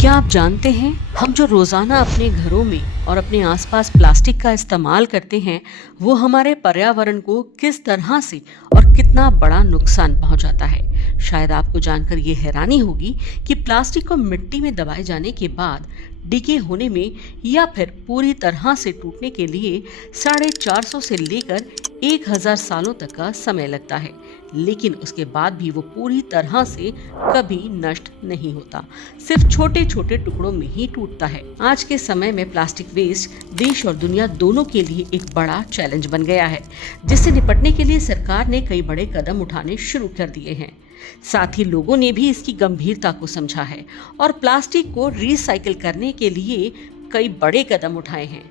क्या आप जानते हैं, हम जो रोजाना अपने घरों में और अपने आसपास प्लास्टिक का इस्तेमाल करते हैं, वो हमारे पर्यावरण को किस तरह से और कितना बड़ा नुकसान पहुंचाता है। शायद आपको जानकर ये हैरानी होगी कि प्लास्टिक को मिट्टी में दबाए जाने के बाद डिके होने में या फिर पूरी तरह से टूटने के लिए 450 से लेकर 1000 सालों तक का समय लगता है, लेकिन उसके बाद भी वो पूरी तरह से कभी नष्ट नहीं होता, सिर्फ छोटे छोटे टुकड़ों में ही टूटता है। आज के समय में प्लास्टिक वेस्ट देश और दुनिया दोनों के लिए एक बड़ा चैलेंज बन गया है, जिससे निपटने के लिए सरकार ने कई बड़े कदम उठाने शुरू कर दिए हैं। साथ ही लोगों ने भी इसकी गंभीरता को समझा है और प्लास्टिक को रिसाइकिल करने के लिए कई बड़े कदम उठाए हैं।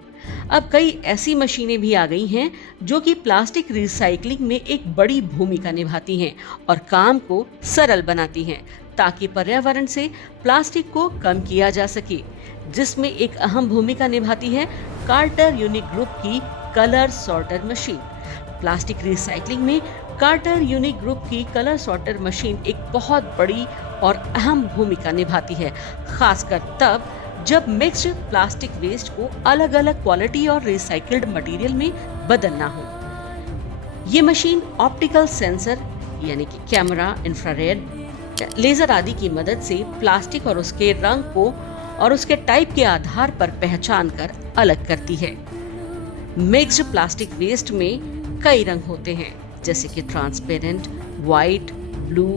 अब कई ऐसी मशीनें भी आ गई हैं जो कि प्लास्टिक रिसाइकलिंग में एक बड़ी भूमिका निभाती हैं और काम को सरल बनाती हैं, ताकि पर्यावरण से प्लास्टिक को कम किया जा सके, जिसमें एक अहम भूमिका निभाती है कार्टर यूनिक ग्रुप की colour sorter machine. Plastic recycling में कार्टर यूनिक ग्रुप की कलर सॉर्टर मशीन एक बहुत बड़ी और अहम भूमिका निभाती है, खासकर तब जब मिक्स्ड प्लास्टिक वेस्ट को अलग अलग क्वालिटी और रिसाइकिल्ड मटेरियल में बदलना हो। ये मशीन ऑप्टिकल सेंसर यानी कि कैमरा, इंफ्रारेड, लेजर आदि की मदद से प्लास्टिक और उसके रंग को और उसके टाइप के आधार पर पहचान कर अलग करती है। मिक्स्ड प्लास्टिक वेस्ट में कई रंग होते हैं, जैसे कि transparent, white, blue,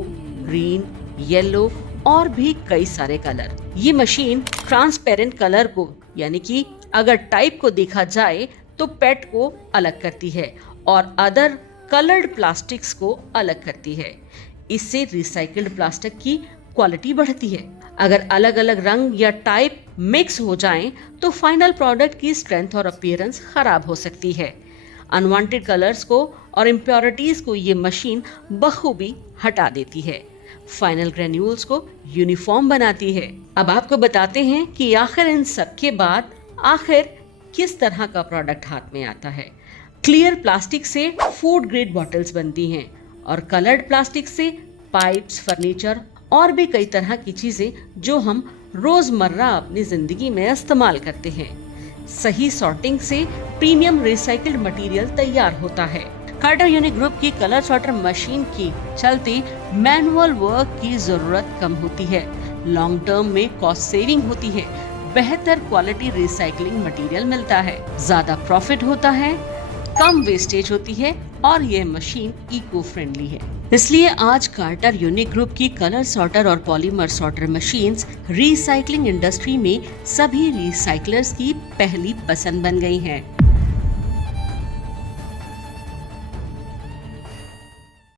green, yellow और भी कई सारे कलर। ये मशीन ट्रांसपेरेंट कलर को यानी कि अगर टाइप को देखा जाए तो पेट को अलग करती है और अदर कलर्ड प्लास्टिक्स को अलग करती है। इससे रिसाइकिल्ड प्लास्टिक की क्वालिटी बढ़ती है। अगर अलग अलग रंग या टाइप मिक्स हो जाएं तो फाइनल प्रोडक्ट की स्ट्रेंथ और अपीयरेंस खराब हो सकती है। अनवांटेड कलर्स को और इम्प्योरिटीज को ये मशीन बखूबी हटा देती है। फाइनल ग्रेन्यूल्स को यूनिफॉर्म बनाती है। अब आपको बताते हैं कि आखिर इन सब के बाद आखिर किस तरह का प्रोडक्ट हाथ में आता है। क्लियर प्लास्टिक से फूड ग्रेड बॉटल्स बनती हैं और कलर्ड प्लास्टिक से पाइप्स, फर्नीचर और भी कई तरह की चीजें जो हम रोजमर्रा अपनी जिंदगी में इस्तेमाल करते हैं। सही सॉर्टिंग से प्रीमियम रिसाइकिल्ड मटेरियल तैयार होता है। कार्टर यूनिक ग्रुप की कलर सॉर्टर मशीन की चलते मैनुअल वर्क की जरूरत कम होती है, लॉन्ग टर्म में कॉस्ट सेविंग होती है, बेहतर क्वालिटी रिसाइकलिंग मटेरियल मिलता है, ज्यादा प्रॉफिट होता है, कम वेस्टेज होती है और यह मशीन इको फ्रेंडली है। इसलिए आज कार्टर यूनिक ग्रुप की कलर सॉर्टर और polymer sorter machines recycling industry में सभी रिसाइकलर्स की पहली पसंद बन गई हैं।